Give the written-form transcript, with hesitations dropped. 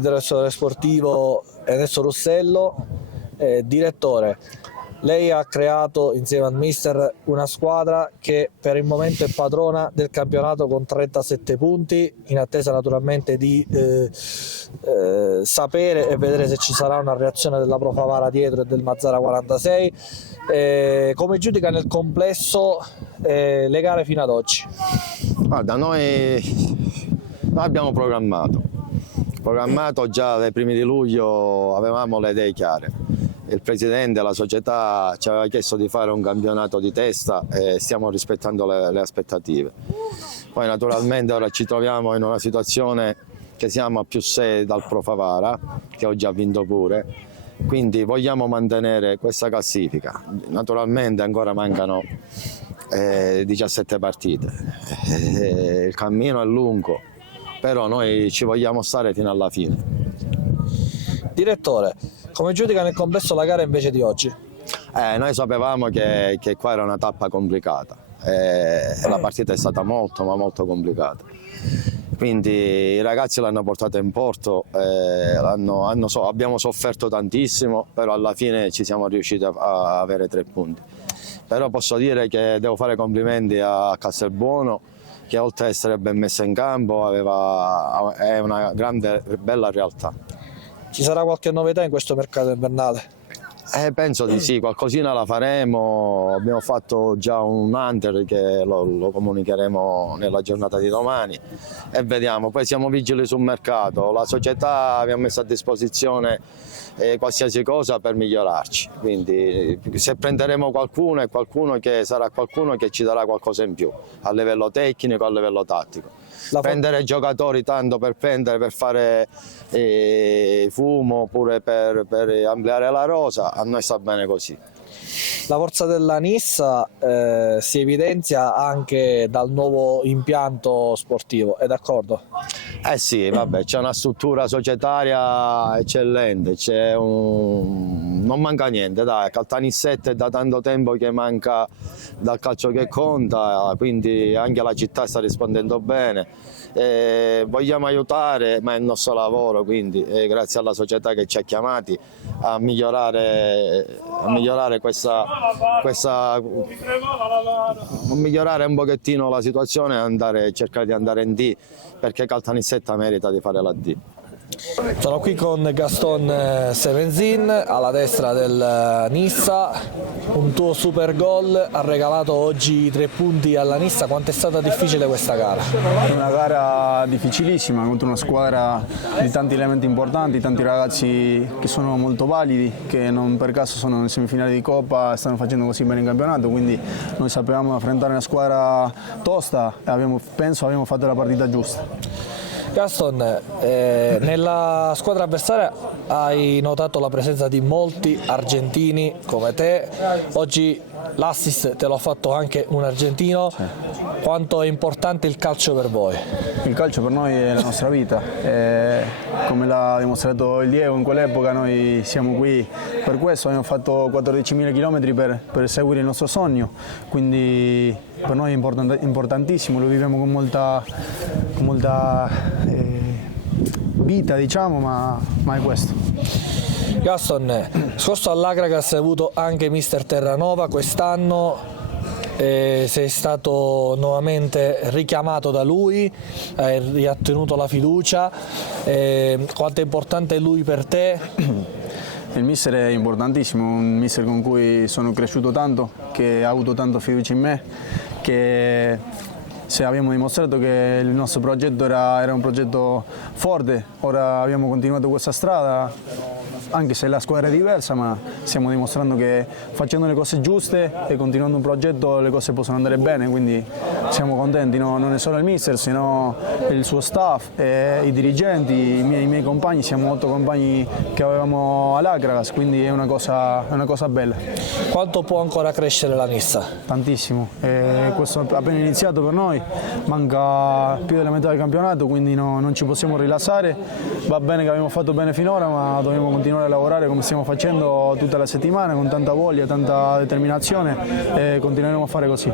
direttore sportivo Ernesto Russello. Direttore, lei ha creato insieme al mister una squadra che per il momento è padrona del campionato con 37 punti, in attesa naturalmente di sapere e vedere se ci sarà una reazione della Pro Favara dietro e del Mazzara 46. Come giudica nel complesso le gare fino ad oggi? Guarda, noi abbiamo programmato già dai primi di luglio, avevamo le idee chiare. Il presidente, la società ci aveva chiesto di fare un campionato di testa e stiamo rispettando le aspettative. Poi naturalmente ora ci troviamo in una situazione che siamo a +6 dal Pro Favara, che oggi ha vinto pure, quindi vogliamo mantenere questa classifica. Naturalmente ancora mancano 17 partite, il cammino è lungo, però noi ci vogliamo stare fino alla fine. Direttore, come giudica nel complesso la gara invece di oggi? Noi sapevamo che qua era una tappa complicata, la partita è stata molto ma molto complicata, quindi i ragazzi l'hanno portata in porto, abbiamo sofferto tantissimo, però alla fine ci siamo riusciti a avere 3 punti. Però posso dire che devo fare complimenti a Castelbuono, che oltre ad essere ben messa in campo è una grande, bella realtà. Ci sarà qualche novità in questo mercato invernale? Penso di sì, qualcosina la faremo, abbiamo fatto già un hunter che lo comunicheremo nella giornata di domani e vediamo, poi siamo vigili sul mercato, la società abbiamo messo a disposizione qualsiasi cosa per migliorarci, quindi se prenderemo qualcuno è sarà qualcuno che ci darà qualcosa in più a livello tecnico, a livello tattico. Prendere giocatori tanto per prendere, per fare fumo oppure per ampliare la rosa, a noi sta bene così. La forza della Nissa si evidenzia anche dal nuovo impianto sportivo, è d'accordo? Sì, vabbè, c'è una struttura societaria eccellente, non manca niente, dai, Caltanissetta è da tanto tempo che manca dal calcio che conta, quindi anche la città sta rispondendo bene. Vogliamo aiutare, ma è il nostro lavoro, quindi grazie alla società che ci ha chiamati a migliorare migliorare un pochettino la situazione e cercare di andare in D, perché Caltanissetta merita di fare la D. Sono qui con Gaston Sevenzin alla destra del Nissa, un tuo super gol ha regalato oggi 3 punti alla Nissa. Quanto è stata difficile questa gara? È una gara difficilissima contro una squadra di tanti elementi importanti, tanti ragazzi che sono molto validi, che non per caso sono in semifinale di Coppa e stanno facendo così bene in campionato, quindi noi sapevamo affrontare una squadra tosta e penso abbiamo fatto la partita giusta. Gaston, nella squadra avversaria hai notato la presenza di molti argentini come te, oggi l'assist te l'ha fatto anche un argentino. Sì. Quanto è importante il calcio per voi? Il calcio per noi è la nostra vita, come l'ha dimostrato il Diego in quell'epoca noi siamo qui per questo, abbiamo fatto 14.000 km per seguire il nostro sogno, quindi per noi è importantissimo, lo viviamo con molta vita, diciamo, ma è questo. Gaston, scorso all'Agragas hai avuto anche mister Terranova, quest'anno sei stato nuovamente richiamato da lui, hai riottenuto la fiducia, quanto è importante lui per te? Il mister è importantissimo, un mister con cui sono cresciuto tanto, che ha avuto tanto fiducia in me, che se abbiamo dimostrato che il nostro progetto era un progetto forte, ora abbiamo continuato questa strada, anche se la squadra è diversa, ma stiamo dimostrando che facendo le cose giuste e continuando un progetto le cose possono andare bene, quindi siamo contenti, no? Non è solo il mister, sino il suo staff, i dirigenti, i miei compagni, siamo 8 compagni che avevamo all'Agragas, quindi è una cosa bella. Quanto può ancora crescere la Nissa? Tantissimo, questo è appena iniziato per noi, manca più della metà del campionato, quindi non ci possiamo rilassare, va bene che abbiamo fatto bene finora, ma dobbiamo continuare a lavorare come stiamo facendo tutta la settimana con tanta voglia, tanta determinazione e continueremo a fare così.